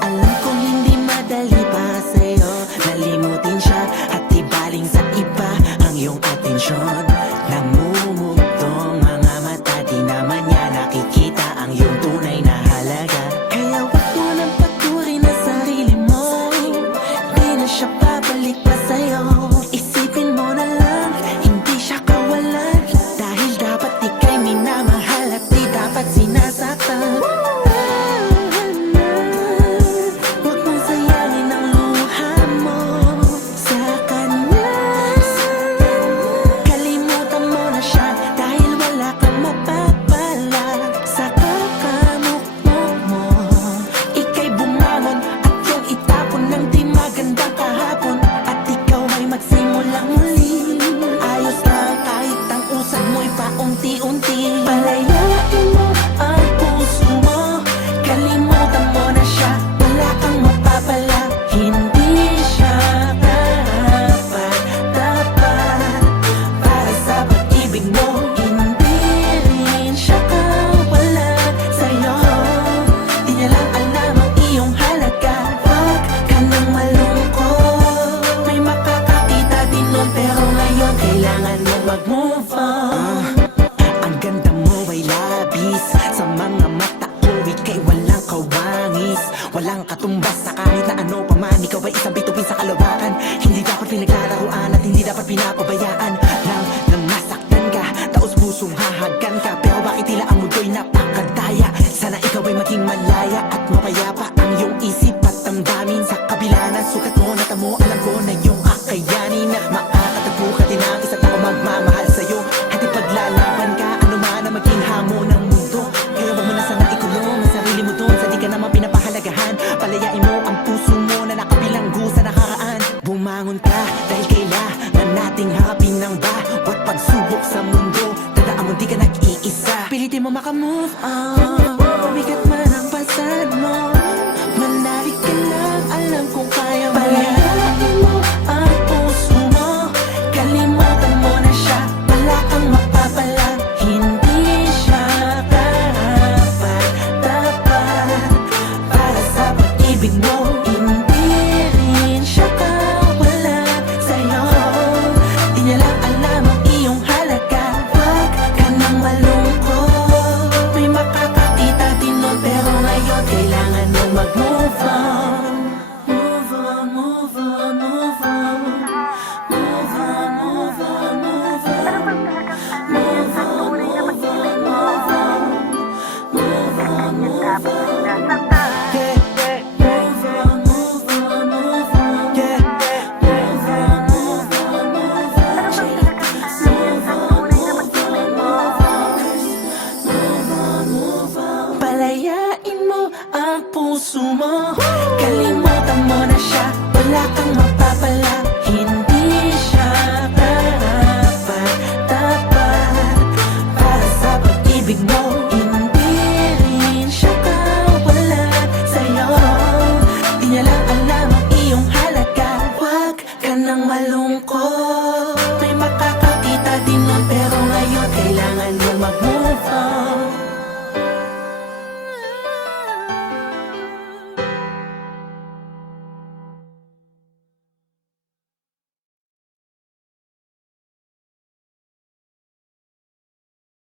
Alam kong hindi madali para sa'yo nalimutin siya at ibaling sa iba ang iyong atensyon. Namumugtong mga mata, di naman niya nakikita ang iyong tunay na halaga. Kaya wag mo nang paturin ang sarili mo, di na siya babalik pa sa'yo. Isipin mo na lang, hindi siya kawalan, dahil dapat ika'y minamahal at di dapat sinasaktan. Huwag mong sayangin ang luha mo sa kanya. Kalimutan mo na siya dahil wala kang mapapala sa kakamukmuk mo. Ika'y bumangon at yung itapon ng di magandang kahapon, at ikaw ay magsimulang muli. Ayos lang kahit ang usad mo'y paunti-unti. Palayain mo ang puso mo, kalimutan mo na siya, wala kang mapapala. Hindi siya karapat-dapat para sa pag-ibig mo, hindi rin siya kawalan sa'yo. Di niya lang alam ang iyong halaga. Huwag ka nang malungkot, may makakakita din nun, pero ngayon kailangan mo mag-move on. Ang ganda mo ay labis sa mga mata ko, ika'y walang kawangis, walang katumbas sa kahit na ano pa man. Ikaw ay isang bituin sa kalawakan, hindi dapat pinaglalaruan at hindi dapat pinapabayaan. Lang nang masaktan ka, taos pusong hahagan ka, pero bakit tila ang mundo'y napakadaya? Sana ikaw ay maging malaya at mapayapa ang iyong isip at damdamin. Sa kabila ng sukat mo, natamo, alam ko na iyong kakayanin at makakatagpo ka din ang isa't ako magmamahal sa'yo. At ipaglalaban ka, ano man ang maging hamon ng mundo. Kaya huwag mo na sana ikulong ang sarili mo doon sa di ka naman pinapahalagahan. Palayain mo ang puso mo na nakabilanggo sa nakaraan. Bumangon ka dahil kailangan nating harapin ng bawat pagsubok sa mundo. Tandaan mo di ka nag-iisa, pilitin mo makamove on. Bigat man ang pasad mo, manali ka lang, alam kong kaya mo. Palayain mo ang puso mo, kalimutan mo na siya, wala kang mapapala. Hindi siya karapat-dapat para sa pag-ibig mo, hindi rin siya kawalan sa'yo. Di niya lang alam ang iyong halaga. Huwag ka nang malungkot, may makakakita din nun, pero ngayon kailangan mo mag-move on. Move on, move on, move on. Move on, move on, move on. Move on, move on, move on. Move on, move on. Yeah, move on, move on, move on. Yeah, move on, move on, move on. Move on, move on. Palayain mo ang puso mo, kalimutan mo na siya, wala kang mapapala. Hindi siya karapat-dapat para sa pag-ibig mo,